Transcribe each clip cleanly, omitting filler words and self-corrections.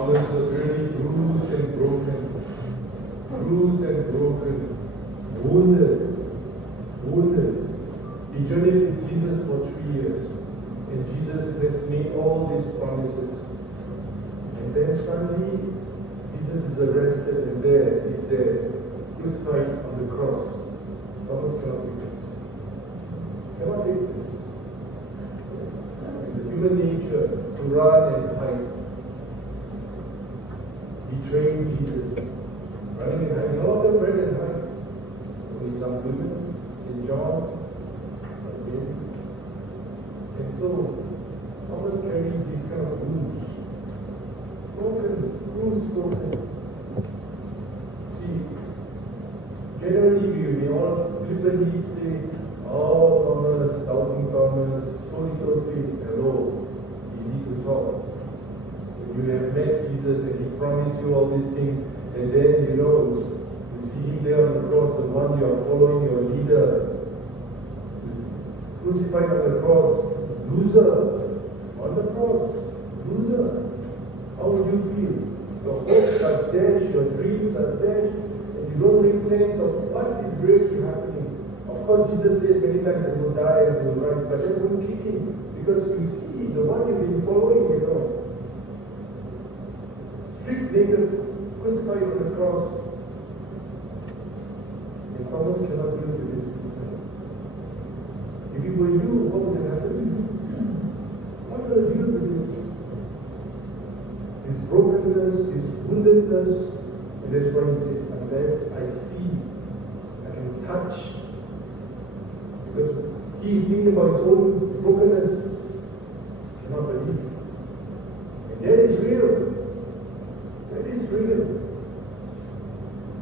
Thomas was really bruised and broken, wounded. He journeyed with Jesus for 3 years, and Jesus has made all these promises. And then suddenly, Jesus is arrested, and he's there, crucified on the cross. Thomas cannot take this. Cannot take this. The human nature to run and hide. Betraying Jesus. Running and hiding. All of them ran and hide. Only some women, St. John, and so Thomas carried these kind of wounds. Broken. See, generally we all flippantly say, oh, Thomas, doubting Thomas, so little faith. Hello, easy to talk. When you have met Jesus and He promised you all these things, and then you see Him there on the cross, the one you are following, your leader, crucified on the cross, loser, on the cross, loser. How would you feel? Your hopes are dashed, your dreams are dashed, and you don't make sense of what is really happening. Of course, Jesus said many times, I will die, I will rise, but that won't kick in, because you see the one you've been following, stripped naked, crucified on the cross. And Thomas cannot deal with this. If it were you, what would have happened? What would have deal with this? His brokenness, his woundedness, and that's why he says, unless I see, I can touch. Because he is thinking about his own brokenness, cannot believe. And that is real. That is real.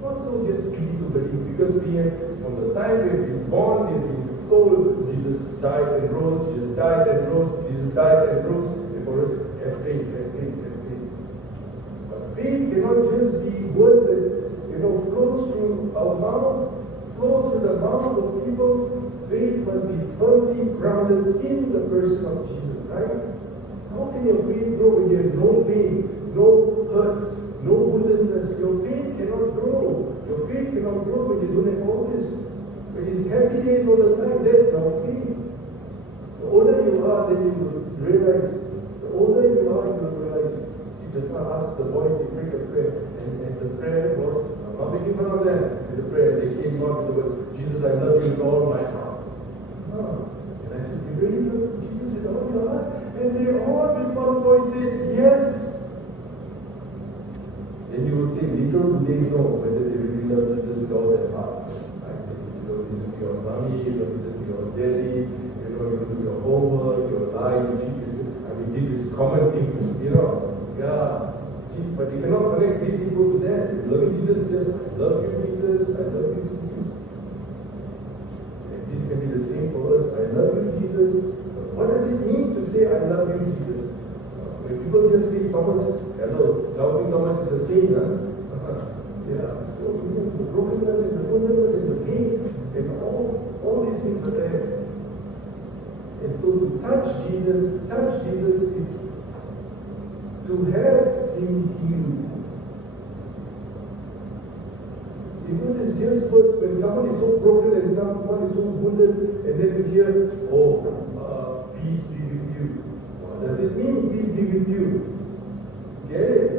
Not so just easy to believe, because we have, from the time we have been born, we have been told Jesus died and rose, Jesus died and rose, Jesus died and rose, and for us, have faith. But faith cannot just be words that flows through our mouths, flows through the mouths of people. Faith must be firmly grounded in the person of Jesus, right? How can your faith grow when you have no pain, no hurts, no woundedness? Your faith cannot grow. Your faith cannot grow when you don't have all this. When it's happy days all the time, that's not faith. The older you are, then you will realize. The older you are, you will realize. She just now asked the boys to pray a prayer. And the prayer was, I'm not making fun of them. In the prayer, they came out with the words, Jesus, I love you with all my heart. And I said, you really love Jesus with all your heart? And they all with one voice said, yes. Then you will say, little do they know whether they really love Jesus with all their heart. I say, you don't listen to your mommy, you don't listen to your daddy, you don't listen to your homework, your life, this is common things, Yeah. See, but you cannot connect these people to that. Loving Jesus is just, love you, Jesus, I love you, Jesus. And this can be the same for us. I love you, Jesus. But what does it mean to say, I love you, Jesus? When people just say, Thomas, hello, doubting Thomas is a saint, Yeah, so the brokenness and the woundedness and the pain and all these things are there. And so to touch Jesus is to have Him healed. Even it's just words when someone is so broken and someone is so wounded, and then you hear, peace be with you. What does it mean, peace be with you? Get it?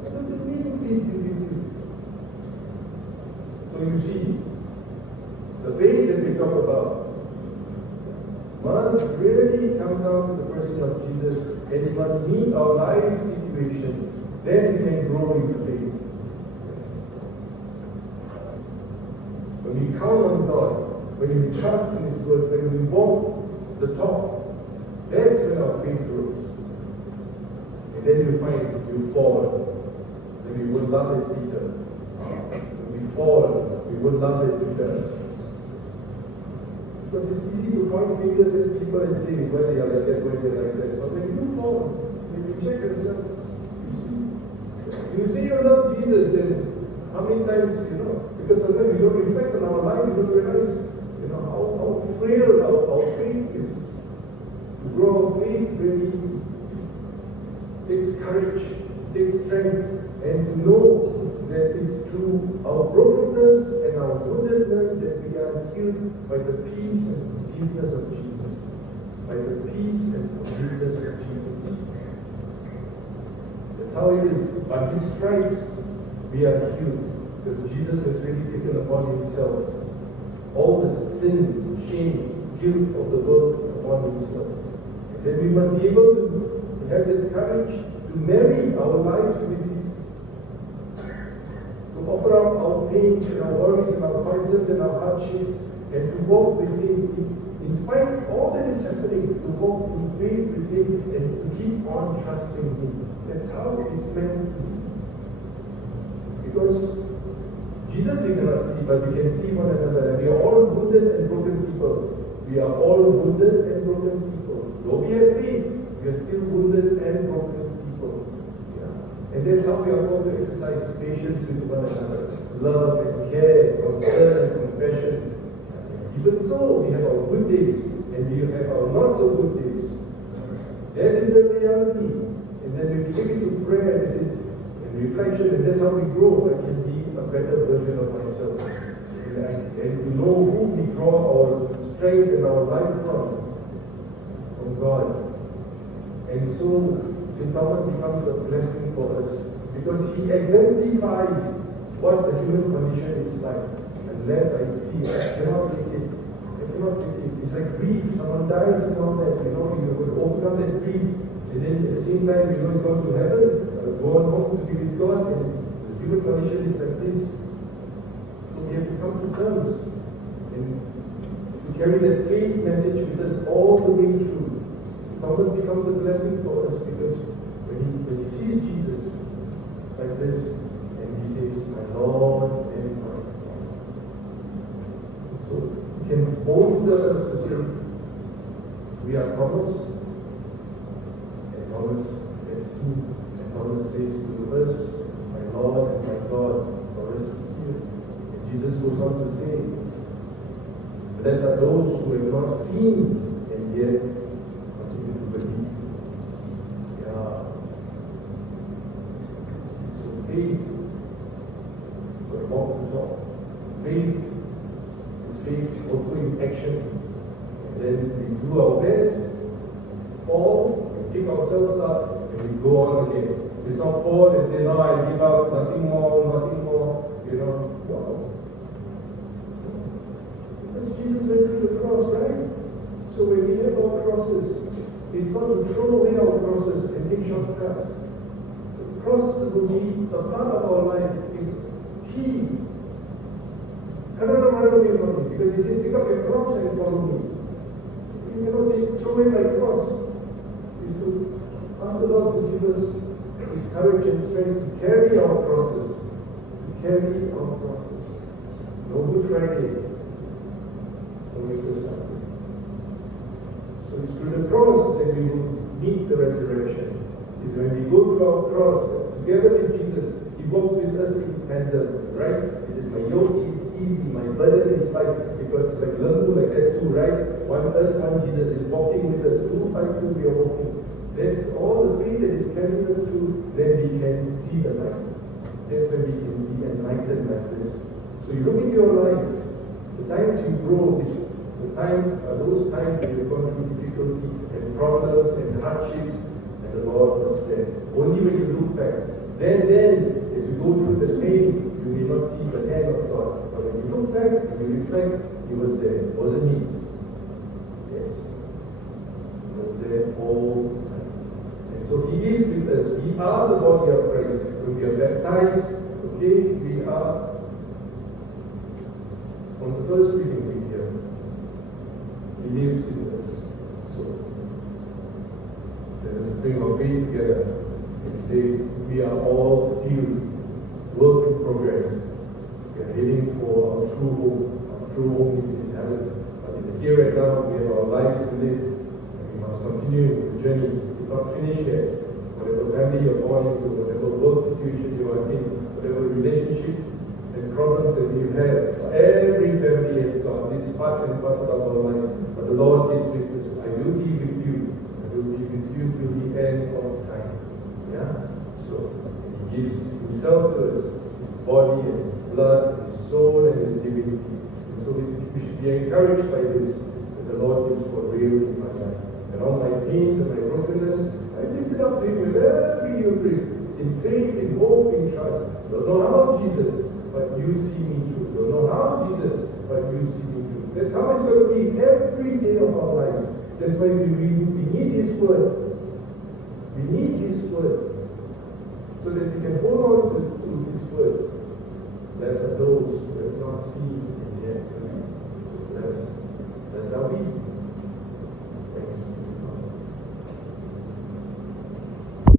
What does it mean, peace be with you? So you see, the faith that we talk about must really come down to the person of Jesus, and it must meet our life situations. Then we can grow into faith. When we count on God, when we trust in His word, when we walk the talk, that's when our faith grows. And then you find you fall. Then we would love it, Peter. When we fall, we would love it, Peter. Because it's easy to point fingers at people and say, well, they are like that, well, they are like that. But when you fall, when you check yourself, you say you love Jesus, then how many times, because sometimes we don't reflect on our life, we don't realize, how frail our faith is. To grow our faith really takes courage. strength, and to know that it's through our brokenness and our woundedness that we are healed by the peace and forgiveness of Jesus. By the peace and forgiveness of Jesus. That's how it is. By His stripes, we are healed. Because Jesus has really taken upon Himself all the sin, shame, guilt of the world upon Himself. And then we must be able to have the courage to marry our lives with His, to offer up our pains and our worries and our concerns and our hardships, and to walk with Him in spite of all that is happening, to walk in faith with Him and to keep on trusting Him. That's how it's meant to be. Because Jesus we cannot see, but we can see one another. We are all wounded and broken people. We are all wounded and broken people. Though we have faith, we are still wounded and broken people. Yeah. And that's how we are called to exercise patience with one another. Love and care, concern and compassion. Even so, we have our good days and we have our not so good days. That is the reality. And then we take it to prayer, this is in reflection, and that's how we grow. I can be a better version of myself. And to know who we draw our strength and our life from God. And so St. Thomas becomes a blessing for us because he exemplifies what the human condition is like. Unless I see it, I cannot take it. I cannot take it. It's like grief. Someone dies and all that. You would overcome that grief. And then at the same time, it's going to heaven, go on home to be with God, and the human condition is like this. So we have to come to terms and to carry that faith message with us all the way through. Thomas becomes a blessing for us because when he sees Jesus like this, and he says, "My Lord and my God." So he can bolster us to say, we are Thomas, and Thomas has seen, and Thomas says to us, "My Lord and my God," for us to hear. And Jesus goes on to say, "Blessed are those who have not seen and yet continue to believe." Yeah. So faith, we walk the talk. Faith is faith also in action. And then we do our best, fall, we pick ourselves up, and we go on again. It's not fall and say, "No, I give up, nothing more, wow. Because Jesus went through the cross, right? So when we have our crosses, it's not to throw away our crosses and take shortcuts. The cross will be a part of our life. It's key. I don't know run away from it because he says, "Pick up your cross and follow me." You cannot say, "Throw away my cross." It's to ask the Lord to give us His courage and strength to carry our crosses. No Good Friday. No Easter Sunday. So it's through the cross that we will meet the resurrection. It's when we go through our cross together with Jesus, He walks with us in tandem, right? He says, "My yoke is easy, my burden is light." Because like Lembu, like that too, right? One us, one Jesus is walking with us. 2 by 2 we are walking. That's all the faith that is carrying us through. Then we can see the light. That's when we can be enlightened like this. So you look into your life, the times you grow, those times when you've gone through difficulty and problems and hardships, and the Lord was there. Only when you look back, then as you go through the pain, you may not see the hand of God. But when you look back and you reflect, He was there, wasn't He? Yes. He was there all the time. And so He is with us. We are the body of Christ. When we are baptized, okay, we are on the first reading we hear. He lives in us. So let us bring our faith together and say we are all still work in progress. We are heading for our true home. Our true home is in heaven. But in the here and now, we have our lives to live. And we must continue the journey. It's not finished yet. Whatever family you're born into, whatever work situation you are in, whatever relationship and problems that you have, every family has got this part and parcel of our life. But the Lord is with us. I will be with you. I will be with you till the end of time. Yeah? So, He himself to us, his body and his blood, his soul and his divinity. And so we should be encouraged by this, that the Lord is for real in my life. And all my pains and my brokenness, I lift it up to him with every Eucharist, in faith, in hope, in trust. Don't know how, Jesus, but you see me through. Don't know how, Jesus, but you see me through. That's how it's going to be every day of our lives. That's why we need His Word. We need His Word, so that we can hold on